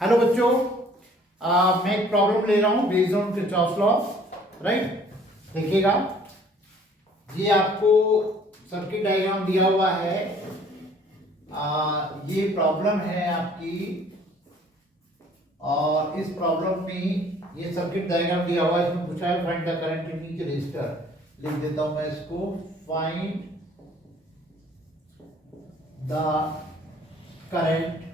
Hello बच्चों, मैं एक प्रॉब्लम ले रहा हूं based on Kirchhoff law. Right, देखिएगा, ये आपको सर्किट डायग्राम दिया हुआ है। ये प्रॉब्लम है आपकी, और इस प्रॉब्लम में ये सर्किट डायग्राम दिया हुआ है। इसमें पूछा है find the current in each resistor. लिख देता हूं मैं इसको, find the current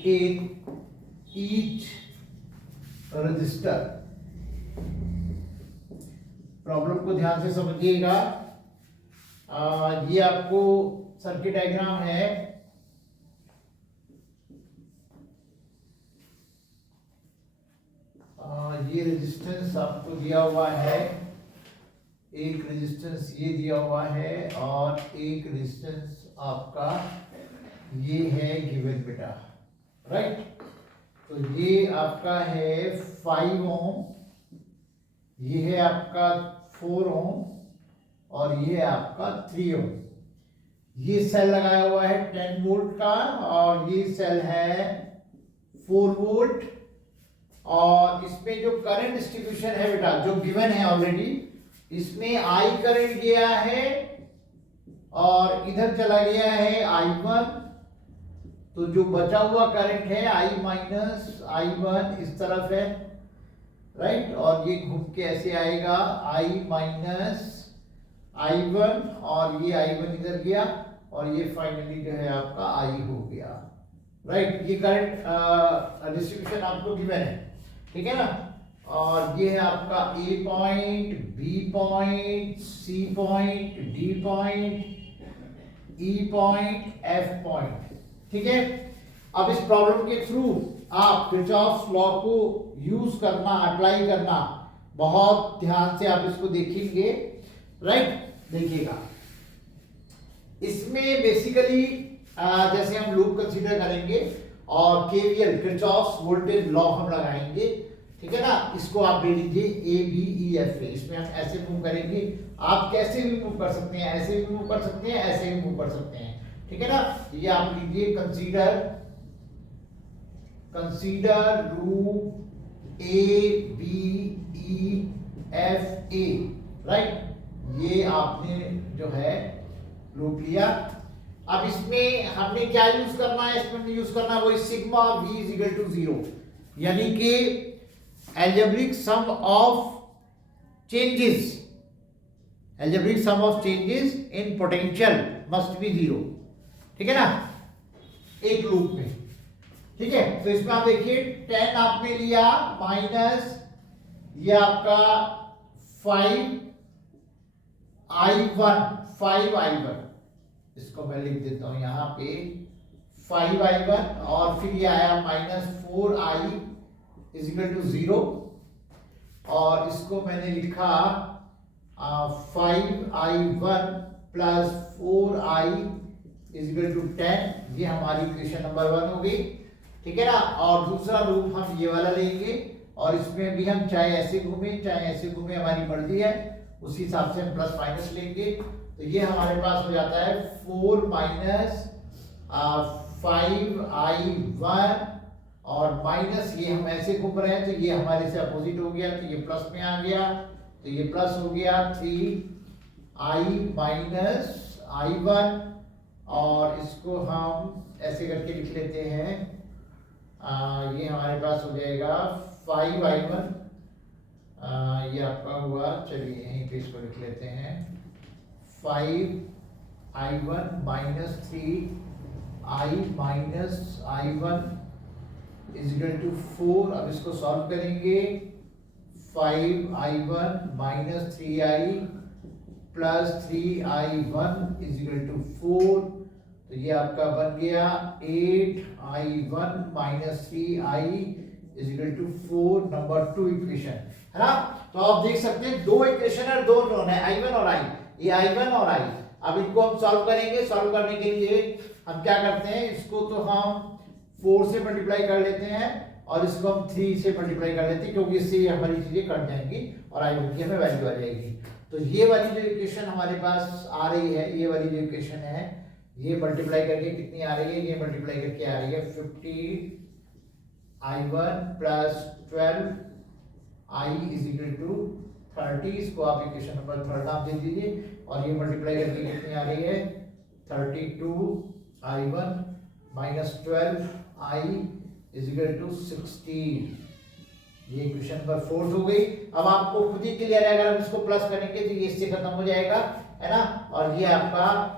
in each register. Problem को ध्यान से समझिएगा। ये आपको सर्किट डायग्राम है। ये रेजिस्टेंस आपको दिया हुआ है, एक रेजिस्टेंस ये दिया हुआ है और एक रेजिस्टेंस आपका ये है गिवन बेटा। राइट, तो ये आपका है 5 ओम, ये है आपका 4 ओम और ये है आपका 3 ओम। ये सेल लगाया हुआ है 10 वोल्ट का और ये सेल है 4 वोल्ट। और इसमें जो करंट डिस्ट्रीब्यूशन है बेटा, जो गिवन है ऑलरेडी, इसमें आई करंट गया है और इधर चला गया है I1। तो जो बचा हुआ करंट है I माइनस I1 इस तरफ है। राइट, और ये घूम के ऐसे आएगा I माइनस I1 और ये I1 इधर गया और ये फाइनली जो है आपका I हो गया। राइट, ये करंट डिस्ट्रीब्यूशन आपको गिवन है, ठीक है ना। और ये है आपका A point, B point, C point, D point, E point, F point, ठीक है। अब इस प्रॉब्लम के थ्रू आप किरचॉफ लॉ को यूज करना, अप्लाई करना, बहुत ध्यान से आप इसको देखेंगे। राइट, देखिएगा, इसमें बेसिकली जैसे हम लूप कंसीडर करेंगे और केवीएल किरचॉफ वोल्टेज लॉ हम लगाएंगे, ठीक है ना। इसको आप ले लीजिए ABEF, इसमें हम ऐसे मूव करेंगे। आप कैसे भी मूव कर सकते हैं, ऐसे भी मूव कर सकते हैं, ऐसे भी मूव कर सकते हैं, ठीक है ना। ये आप लीजिए कंसीडर लूप ABEFA। राइट, ये आपने जो है लूप लिया। अब इसमें हमने क्या यूज करना है, इसमें यूज करना है वही sigma V is equal to 0, यानी कि algebraic sum of changes in potential must be 0, ठीक है ना, एक लूप में। ठीक है, तो इसमें आप देखिए 10 आपने लिया माइनस ये आपका 5i1, इसको मैं लिख देता हूं यहां पे 5i1 और फिर ये आया minus 4i is equal to 0 और इसको मैंने लिखा 5i1 plus 4i is equal to 10। ये हमारी इक्वेशन नंबर 1 हो गई, ठीक है ना। और दूसरा लूप हम ये वाला लेंगे और इसमें भी हम चाहे ऐसे घूमें चाहे ऐसे घूमें, हमारी मर्जी है, उसी हिसाब से हम प्लस माइनस लेंगे। तो ये हमारे पास हो जाता है 4 माइनस 5i1 और माइनस ये हम ऐसे घूम रहे हैं तो ये हमारे से अपोजिट हो गया, तो ये प्लस में आ गया, तो ये प्लस हो गया 3i माइनस I1 और इसको हम ऐसे करके लिख लेते हैं। ये हमारे पास हो जाएगा 5i1, ये आपका हुआ, चलिए यहीं पे इसको लिख लेते हैं 5i1 minus 3i minus I1 is equal to 4। अब इसको सॉल्व करेंगे, 5i1 minus 3i plus 3i1 is equal to 4। तो ये आपका बन गया 8i1 minus 3i is equal to 4, number 2 equation, है ना। तो आप देख सकते हैं दो इक्वेशन है, दो नोन है, I1 और I, ये I1 और I। अब इनको हम सॉल्व करेंगे। सॉल्व करने के लिए हम क्या करते हैं, इसको तो हम 4 से मल्टीप्लाई कर लेते हैं और इसको हम 3 से मल्टीप्लाई कर लेते हैं, क्योंकि इससे हमारी चीजें कट जाएंगी और I1 की हमें वैल्यू आ जाएगी। तो ये वाली जो इक्वेशन हमारे पास आ रही है, ये वाली जो इक्वेशन है, ये मल्टीप्लाई करके कितनी आ रही है, ये मल्टीप्लाई करके आ रही है 50i1 plus 12i is equal to 30। इसको आप इक्वेशन नंबर 3 नाम दे दीजिए और ये मल्टीप्लाई करके कितनी आ रही है 32i1 minus 12i is equal to 16। ये इक्वेशन नंबर 4 हो गई। अब आपको खुद ही क्लियर है, अगर हम इसको प्लस करेंगे तो ये इससे खत्म हो जाएगा, है ना, और ये आपका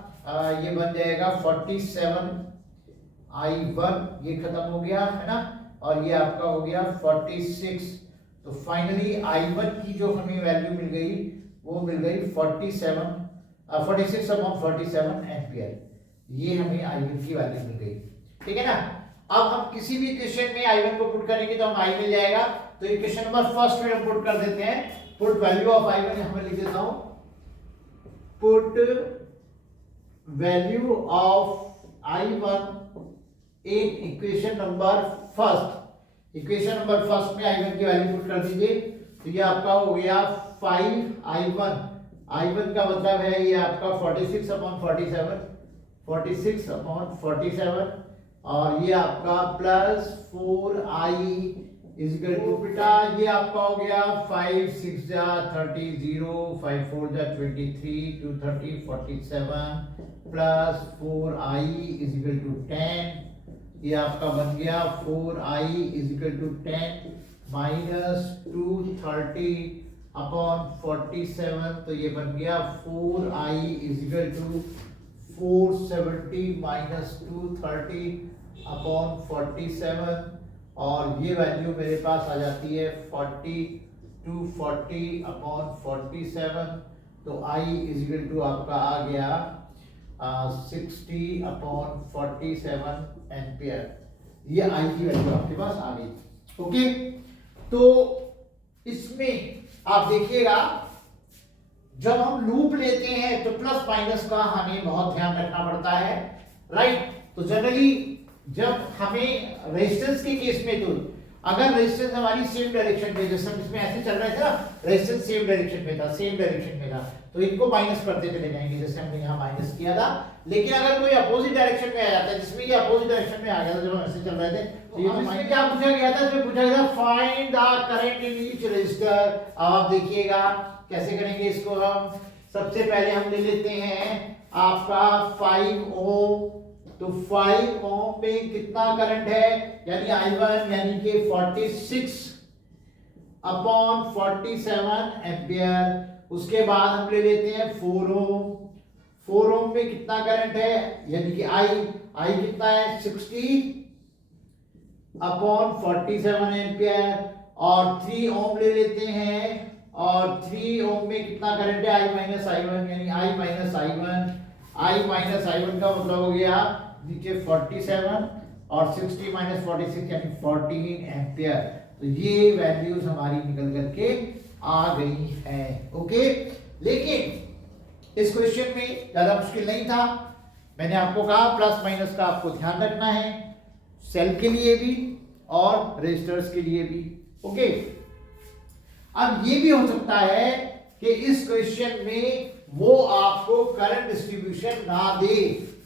ये बन जाएगा 47i1, ये खत्म हो गया, है ना, और ये आपका हो गया 46। तो फाइनली i1 की जो हमें वैल्यू मिल गई वो मिल गई 46/47 एम्पियर। ये हमें i1 की वैल्यू मिल गई, ठीक है ना। अब हम किसी भी इक्वेशन में i1 को पुट करेंगे तो हम i मिल जाएगा। तो इक्वेशन नंबर फर्स्ट में हम पुट कर देते हैं, पुट वैल्यू ऑफ i1 हमें लिख देता हूं, put value of i1 in equation number first. Equation number first में i1 की वैल्यू पुट कर दीजिए। तो ये आपका हो गया 5i1, i1 का मतलब है ये आपका 46/47 और ये आपका plus 4i is equal to बेटा ये आपका हो गया 5 6 जा 30 0 5 4 जा 23 2 30 47 plus 4i is equal to 10। ये आपका बन गया 4i is equal to 10 minus 230/47, तो ये बन गया 4i is equal to 470 minus 230/47 और ये वैल्यू मेरे पास आ जाती है 240/47। तो i इज इक्वल टू आपका आ गया 60/47 एम्पियर। ये i की वैल्यू आपके पास आ गई। ओके, तो इसमें आप देखिएगा जब हम लूप लेते हैं तो प्लस माइनस का हमें बहुत ध्यान रखना पड़ता है, राइट। तो जनरली जब हमें रेजिस्टेंस के केस में, तो अगर रेजिस्टेंस हमारी सेम डायरेक्शन में, जैसे हम इसमें ऐसे चल रहे थे ना, रेजिस्टेंस सेम डायरेक्शन में था, तो इनको माइनस करते चले जाएंगे जैसे हमने यहाँ माइनस किया था। लेकिन अगर कोई अपोजिट डायरेक्शन में आ जाता है, जिसमें ये अपोजिट डायरेक्शन में आ गया था जब हम ऐसे चल रहे थे, तो इसमें क्या पूछा गया था, इसमें पूछा गया था find the current in each resistor. अब आप देखिएगा कैसे करेंगे इसको। हम सबसे पहले हम ले लेते हैं आपका 5 ओम। तो 5 ओम में कितना करंट है, यानी i1 यानी कि 46/47 एम्पियर। उसके बाद हम ले लेते हैं 4 ओम। 4 ओम में कितना करंट है, यानी कि i कितना है 60/47 एम्पियर। और 3 ओम ले लेते हैं, और 3 ओम में कितना करंट है, i माइनस i1, यानी i माइनस i1 का मतलब हो गया नीचे 47 और 60 माइनस 46 यानी 14 एम्पियर। तो ये वैल्यूज हमारी निकल करके आ गई है। ओके, लेकिन इस क्वेश्चन में ज्यादा मुश्किल नहीं था। मैंने आपको कहा प्लस माइनस का आपको ध्यान रखना है, सेल के लिए भी और रेजिस्टर्स के लिए भी। ओके, अब ये भी हो सकता है कि इस क्वेश्चन में वो आपको करंट डिस्ट्रीब्यूशन ना दे।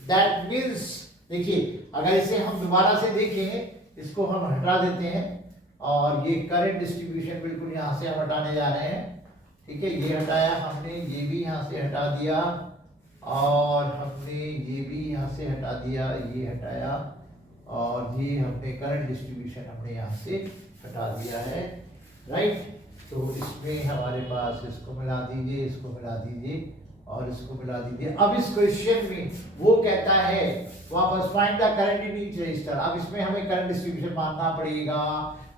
दैट मींस देखिए, अगर इसे हम दोबारा से देखें, इसको हम हटा देते हैं और ये करंट डिस्ट्रीब्यूशन बिल्कुल यहां से हम हटाने जा रहे हैं। ठीक है, ये हटाया हमने, ये भी यहां से हटा दिया और हमने ये भी यहां से हटा दिया, ये हटाया और ये हमने करंट डिस्ट्रीब्यूशन हमने यहां से हटा दिया है, राइट। तो इसमें हमारे पास इसको मिला दीजिए, इसको मिला दीजिए और इसको मिला दीजिए। अब इस क्वेश्चन में वो कहता है वापस find the current in each resistor. अब इसमें हमें करंट डिस्ट्रीब्यूशन मानना पड़ेगा।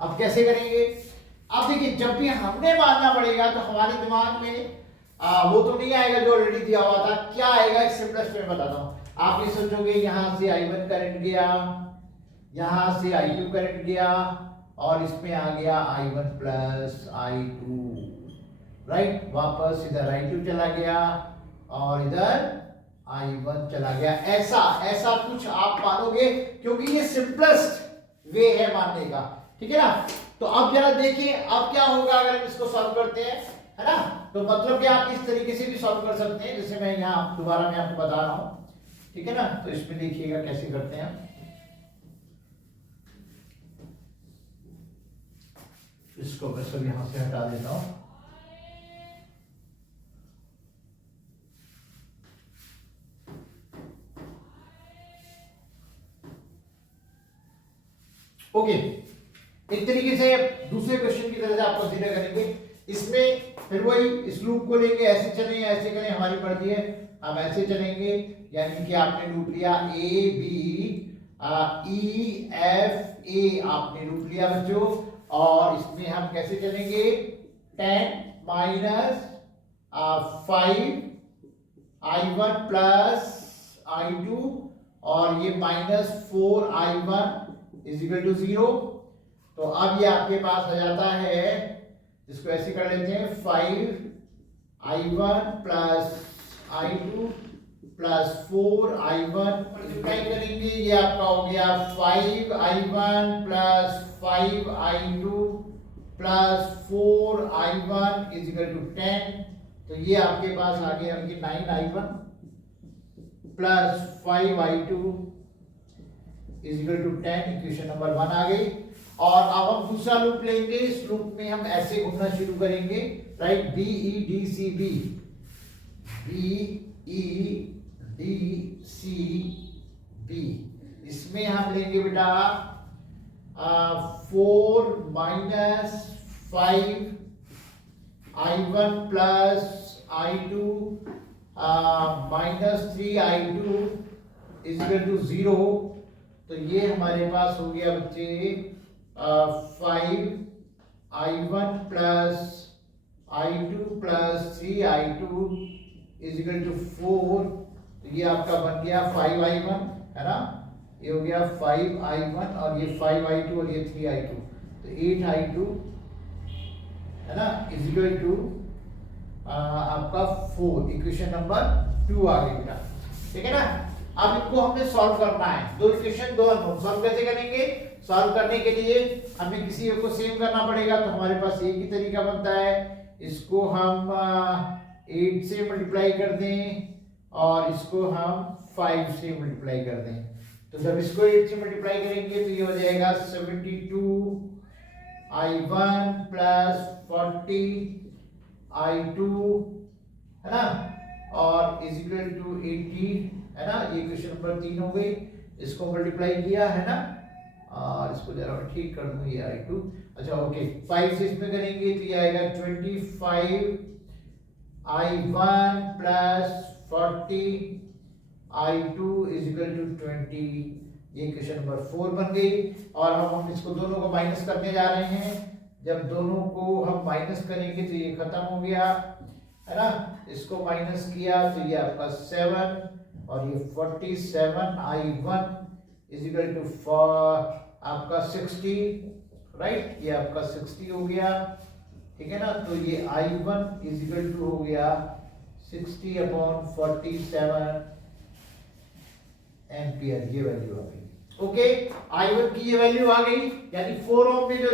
अब कैसे करेंगे, अब देखिए जब भी हमने मानना पड़ेगा तो हमारे दिमाग में वो तो नहीं आएगा जो ऑलरेडी दिया हुआ था। क्या आएगा, एक सिंपलेस्ट में बताता हूं। आप ये सोचोगे यहां से i1 करंट गया, यहां से i2 करंट गया और इसमें आ गया i1 प्लस i2, राइट। वापस इधर i2 चला गया और इधर i1 चला गया। ऐसा कुछ आप मानोगे क्योंकि ये सिंपलेस्ट वे है मानने का, ठीक है ना। तो अब जरा देखिए अब क्या होगा अगर हम इसको सॉल्व करते हैं, है ना। तो मतलब कि आप इस तरीके से भी सॉल्व कर सकते हैं, जैसे मैं यहाँ दोबारा मैं आपको बता रहा हूँ, ठीक है ना। तो इसमें देखिएगा कैसे करते हैं हम। इसको मैं सब यहां से हटा देता हूं। ओके, एक तरीके से दूसरे क्वेश्चन की तरह से आप कंसीडर करेंगे। इसमें फिर वही इस लूप को लेके ऐसे चलें या ऐसे करें, हमारी मर्जी है। हम ऐसे चलेंगे, यानी कि आपने लूप लिया A B E F A, आपने लूप लिया बच्चों। और इसमें हम कैसे चलेंगे, 10 माइनस 5 I1 प्लस I2 और ये minus 4 I1 is equal to 0। तो अब ये आपके पास आ जाता है, इसको ऐसे कर लेते हैं, 5 I1 plus I2 plus 4 I1 multiply करेंगे, ये आपका हो गया 5 I1 plus 5 I2 plus 4 I1 is equal to 10। तो ये आपके पास आ गया 9 I1 plus 5 I2 is equal to 10। Equation number 1 आ गई। और अब हम दूसरा लूप लेंगे। इस लूप में हम ऐसे घूमना शुरू करेंगे, right, B E D C B, B E D C B. इसमें हम लेंगे बेटा 4 minus 5 I1 plus I2 minus 3 I2 is equal to 0। तो ये हमारे पास हो गया बच्चे 5 I1 plus I2 plus 3 I2 is equal to 4। तो ये आपका बन गया 5 I1, है ना, ये हो गया 5 I1 और ये 5 I2 और ये 3 I2, तो 8 I2, है ना, इज इक्वल टू आपका 4। इक्वेशन नंबर 2 आ गई बेटा, ठीक है ना। अब इनको हमने सॉल्व करना है, दो इक्वेशन दो अननोन। सॉल्व कैसे करेंगे, सॉल्व करने के लिए हमें किसी एक को सेम करना पड़ेगा। तो हमारे पास एक ही तरीका बनता है, इसको हम 8 से मल्टीप्लाई कर दें और इसको हम 5 से मल्टीप्लाई कर दें। तो जब इसको 8 से मल्टीप्लाई करेंगे तो ये हो जाएगा 72 I1 प्लस 40 I2, है ना, और इज इक्वल टू 80, है ना। ये क्वेश्चन नंबर 3 हो गई। इसको मल्टीप्लाई किया, है ना, और इसको जरा मैं ठीक कर दूं, ये I2, अच्छा ओके, 5 से इसमें करेंगे तो ये आएगा 25 I1 plus 40 I2 is equal to 20। ये क्वेश्चन नंबर 4 बन गई। और हम इसको दोनों को माइनस करने जा रहे हैं। जब दोनों को हम माइनस करेंगे तो ये खत्म हो गया, है ना। इसको माइनस किया तो ये आपका 7 और ये 47 I1 इज इक्वल टू आपका 60, राइट, ये आपका 60 हो गया, ठीक है ना। तो ये I1 इज इक्वल टू हो गया 60/47 एम्पियर, ये वैल्यू आ गई। ओके, I1 की ये वैल्यू आ गई, यानी 4 ओम में जो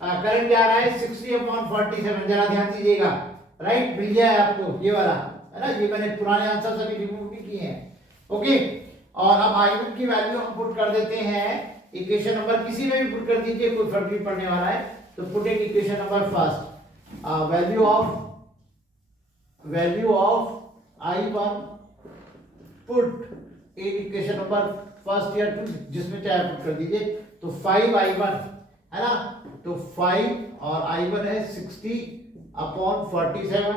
करंट जा रहा है 60/47, जरा ध्यान दीजिएगा, राइट, मिल गया है आपको ये वाला, है ना। ये मैंने पुराने आंसर सभी रिमूव भी किए हैं। ओके, और अब I1 की वैल्यू हम पुट कर देते हैं इक्वेशन नंबर, किसी में भी पुट कर दीजिए, कोई फर्क नहीं पड़ने वाला है। तो put in equation number first, value of I1 put in equation number first या 2, जिसमें चाहे पुट कर दीजिए। तो 5 I1, है ना, तो 5 और I1 है 60/47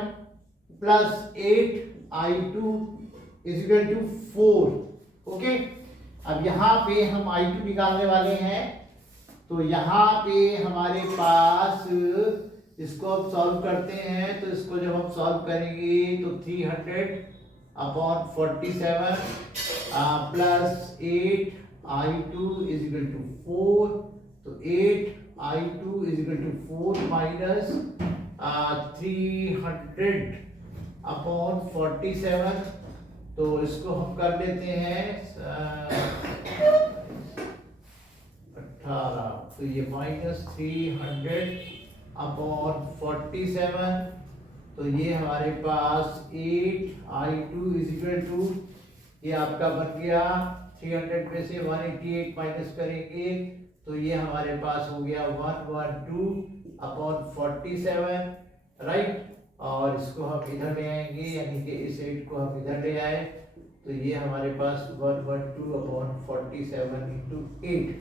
plus 8 I2 is equal to 4। Okay, अब यहाँ पे हम I2 निकालने वाले हैं। तो यहाँ पे हमारे पास, इसको अब सॉल्व करते हैं, तो इसको जब हम सॉल्व करेंगे तो 300/47 plus 8 I2 is equal to 4। तो 8 I2 is equal to 4 minus 300/47। तो इसको हम कर लेते हैं 18। तो ये माइनस 300/47। तो ये हमारे पास 8 I2 इज इक्वल टू ये आपका बन गया 300 में से 188 माइनस करेंगे तो ये हमारे पास हो गया 112/47, राइट। और इसको हम इधर ले आएंगे, यानी कि इस 8 को हम इधर ले आए तो ये हमारे पास 112/47 इंटू 8,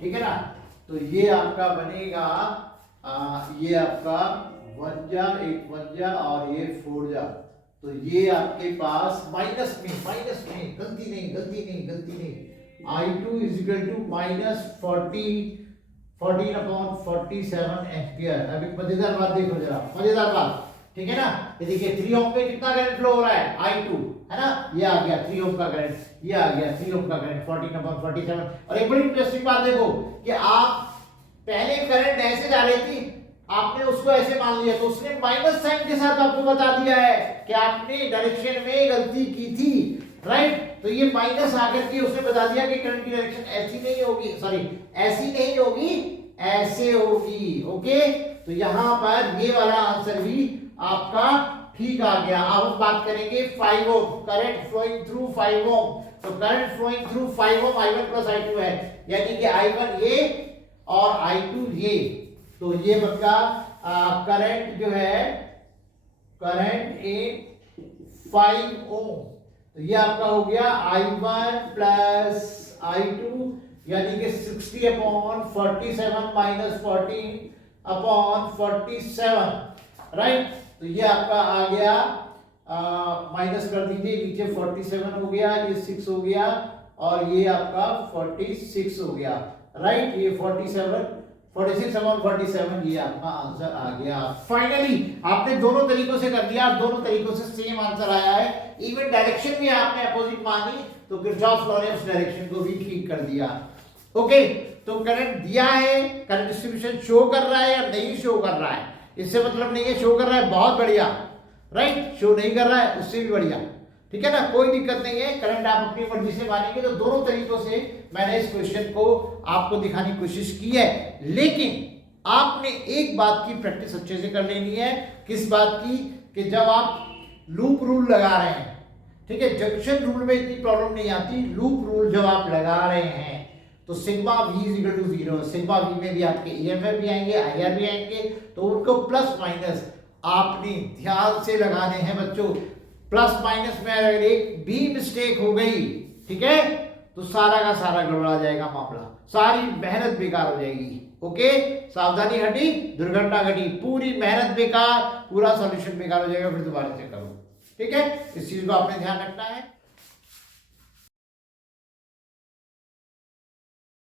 ठीक है ना। तो ये आपका बनेगा ये आपका 1 जा 1 1 जा और ये 4 जा, तो ये आपके पास माइनस में गलती नहीं I2 is equal to minus 14/47 ampere. अब एक मजेदार बात देखो जरा, मजेदार बात, ठीक है ना। ये देखिए 3 ओम पे कितना करंट फ्लो हो रहा है, I2, है ना। ये आ गया 3 ओम का करंट, ये आ गया 3 ओम का करंट 14/47। और एक बड़ी इंटरेस्टिंग बात देखो कि आप पहले करंट ऐसे जा रही थी, आपने उसको ऐसे मान लिया तो उसने माइनस साइन के साथ आपको बता दिया है कि आपने डायरेक्शन में गलती की थी, राइट। तो ये माइनस आकर के उसने बता दिया कि करंट की डायरेक्शन ऐसी नहीं होगी, सॉरी ऐसी नहीं होगी, ऐसे होगी, ओके। तो यहां पर ये वाला आंसर भी आपका ठीक आ गया। अब हम बात करेंगे 5 ओम, करंट फ्लोइंग थ्रू 5 ओम। तो करंट फ्लोइंग थ्रू 5 ओम I1 प्लस I2 है, यानी कि I1 ये और I2 ये। तो ये बच्चा करंट जो है, करंट इन 5 ओम, तो ये आपका हो गया I1 प्लस I2, यानी कि 60/47 माइनस 14/47, राइट। तो ये आपका आ गया, माइनस कर दीजिए, नीचे 47 हो गया, ये 6 हो गया और ये आपका 46 हो गया, राइट। ये 46/47 ये आपका आंसर आ गया। फाइनली आपने दोनों तरीकों से कर दिया, दोनों तरीकों से सेम आंसर आया है। इवन डायरेक्शन भी आपने अपोजिट मानी तो किरचॉफ लॉ ने उस डायरेक्शन को भी ठीक कर दिया, ओके। तो करंट दिया है, करंट डिस्ट्रीब्यूशन शो कर रहा है या नहीं शो कर रहा है, इससे मतलब नहीं है, शो कर रहा है बहुत बढ़िया, राइट। शो नहीं कर रहा है उससे भी बढ़िया, ठीक है ना, कोई दिक्कत नहीं है। करंट आप अपनी मर्जी से मानेंगे। तो दोनों तरीकों से मैंने इस क्वेश्चन को आपको दिखाने की कोशिश की है, लेकिन आपने एक बात की प्रैक्टिस अच्छे से कर लेनी है। किस बात की? कि जब आप लूप रूल लगा रहे हैं, ठीक है, जंक्शन रूल में इतनी प्रॉब्लम नहीं आती, लूप रूल जब आप लगा रहे हैं तो sigma v is equal to 0, sigma v में भी आपके EMF भी आएंगे, IR भी आएंगे, तो उनको प्लस माइनस आपने ध्यान से लगाने हैं बच्चों। प्लस माइनस में अगर एक भी मिस्टेक हो गई, ठीक है, तो सारा का सारा गड़बड़ा जाएगा मामला, सारी मेहनत बेकार हो जाएगी, ओके। सावधानी हटी, दुर्घटना घटी, पूरी मेहनत बेकार, पूरा सॉल्यूशन बेकार हो जाएगा, फिर दोबारा से करो, ठीक है। इस चीज को आपने ध्यान रखना है।